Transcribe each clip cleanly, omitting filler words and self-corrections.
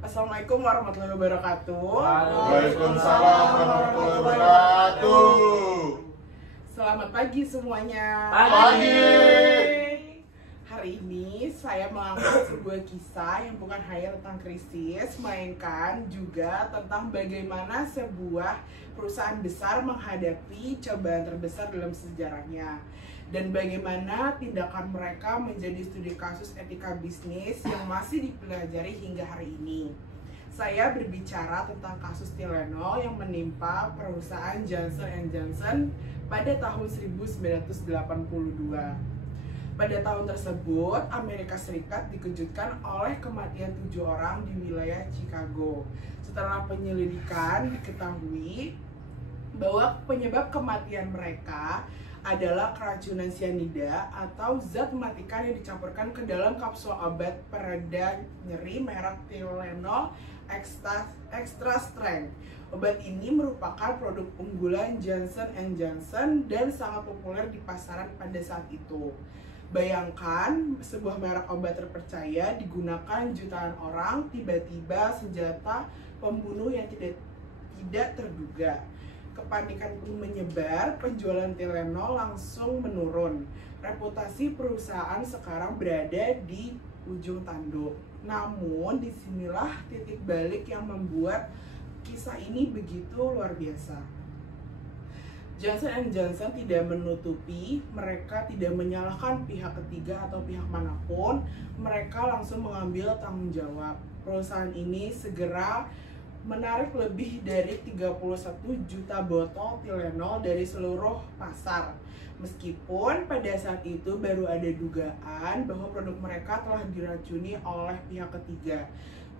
Assalamualaikum warahmatullahi wabarakatuh. Waalaikumsalam warahmatullahi wabarakatuh. Selamat pagi semuanya. Pagi. Hari ini saya mengangkat sebuah kisah yang bukan hanya tentang krisis, melainkan juga tentang bagaimana sebuah perusahaan besar menghadapi cobaan terbesar dalam sejarahnya, dan bagaimana tindakan mereka menjadi studi kasus etika bisnis yang masih dipelajari hingga hari ini. Saya berbicara tentang kasus Tylenol yang menimpa perusahaan Johnson & Johnson pada tahun 1982. Pada tahun tersebut, Amerika Serikat dikejutkan oleh kematian 7 orang di wilayah Chicago. Setelah penyelidikan, diketahui bahwa penyebab kematian mereka adalah keracunan cyanida atau zat mematikan yang dicampurkan ke dalam kapsul obat pereda nyeri merek Tylenol Extra Strength. Obat ini merupakan produk unggulan Johnson & Johnson dan sangat populer di pasaran pada saat itu. Bayangkan, sebuah merek obat terpercaya digunakan jutaan orang, tiba-tiba senjata pembunuh yang tidak terduga. Kepanikan pun menyebar, penjualan Tylenol langsung menurun. Reputasi perusahaan sekarang berada di ujung tanduk. Namun, disinilah titik balik yang membuat kisah ini begitu luar biasa. Johnson & Johnson tidak menutupi, mereka tidak menyalahkan pihak ketiga atau pihak manapun, mereka langsung mengambil tanggung jawab. Perusahaan ini segera menarik lebih dari 31 juta botol Tylenol dari seluruh pasar. Meskipun pada saat itu baru ada dugaan bahwa produk mereka telah diracuni oleh pihak ketiga.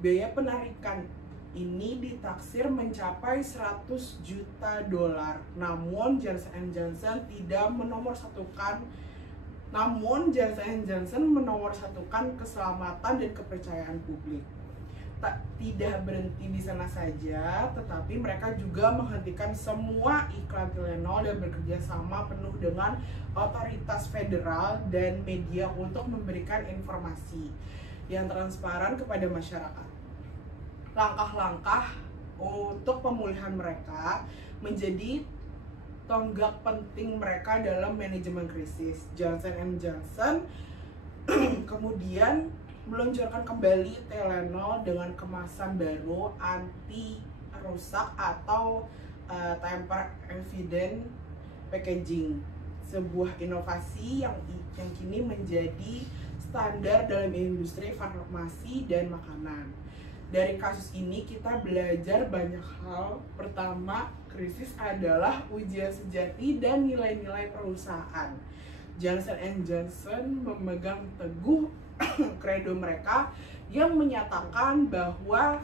Biaya penarikan ini ditaksir mencapai 100 juta dolar. Namun Johnson & Johnson menomorsatukan keselamatan dan kepercayaan publik. Tidak berhenti di sana saja, tetapi mereka juga menghentikan semua iklan Tylenol dan bekerja sama penuh dengan otoritas federal dan media untuk memberikan informasi yang transparan kepada masyarakat. Langkah-langkah untuk pemulihan mereka menjadi tonggak penting mereka dalam manajemen krisis. Johnson & Johnson kemudian meluncurkan kembali Tylenol dengan kemasan baru anti rusak atau tamper evident packaging, sebuah inovasi yang kini menjadi standar dalam industri farmasi dan makanan. Dari kasus ini kita belajar banyak hal. Pertama, krisis adalah ujian sejati dan nilai-nilai perusahaan. Johnson & Johnson memegang teguh kredo mereka yang menyatakan bahwa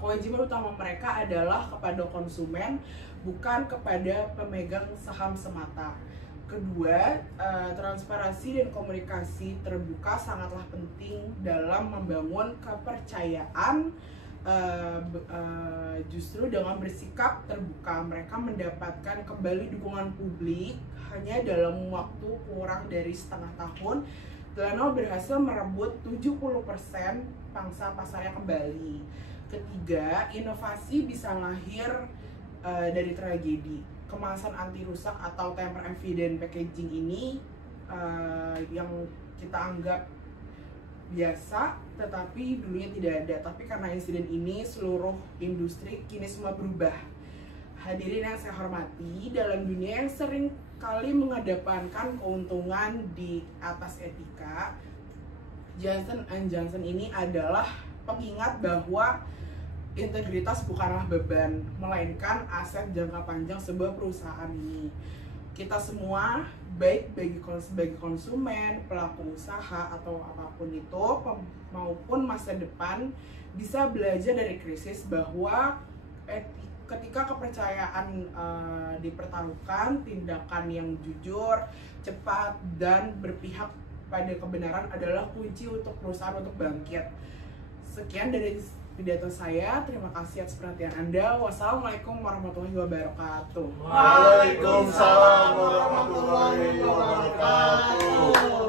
kewajiban utama mereka adalah kepada konsumen, bukan kepada pemegang saham semata. Kedua, transparansi dan komunikasi terbuka sangatlah penting dalam membangun kepercayaan. Justru dengan bersikap terbuka, mereka mendapatkan kembali dukungan publik. Hanya dalam waktu kurang dari setengah tahun, Tylenol berhasil merebut 70% pangsa pasarnya kembali. Ketiga, inovasi bisa lahir dari tragedi. Kemasan anti rusak atau tamper evident packaging ini yang kita anggap biasa, tetapi dulunya tidak ada. Tapi karena insiden ini, seluruh industri kini semua berubah. Hadirin yang saya hormati, dalam dunia yang sering kali mengedepankan keuntungan di atas etika, Johnson & Johnson ini adalah pengingat bahwa integritas bukanlah beban, melainkan aset jangka panjang sebuah perusahaan ini. Kita semua, baik bagi konsumen, pelaku usaha, atau apapun itu, maupun masa depan, bisa belajar dari krisis bahwa ketika kepercayaan dipertaruhkan, tindakan yang jujur, cepat, dan berpihak pada kebenaran adalah kunci untuk perusahaan untuk bangkit. Sekian dari pidato saya. Terima kasih atas perhatian Anda. Wassalamualaikum warahmatullahi wabarakatuh. Waalaikumsalam warahmatullahi wabarakatuh.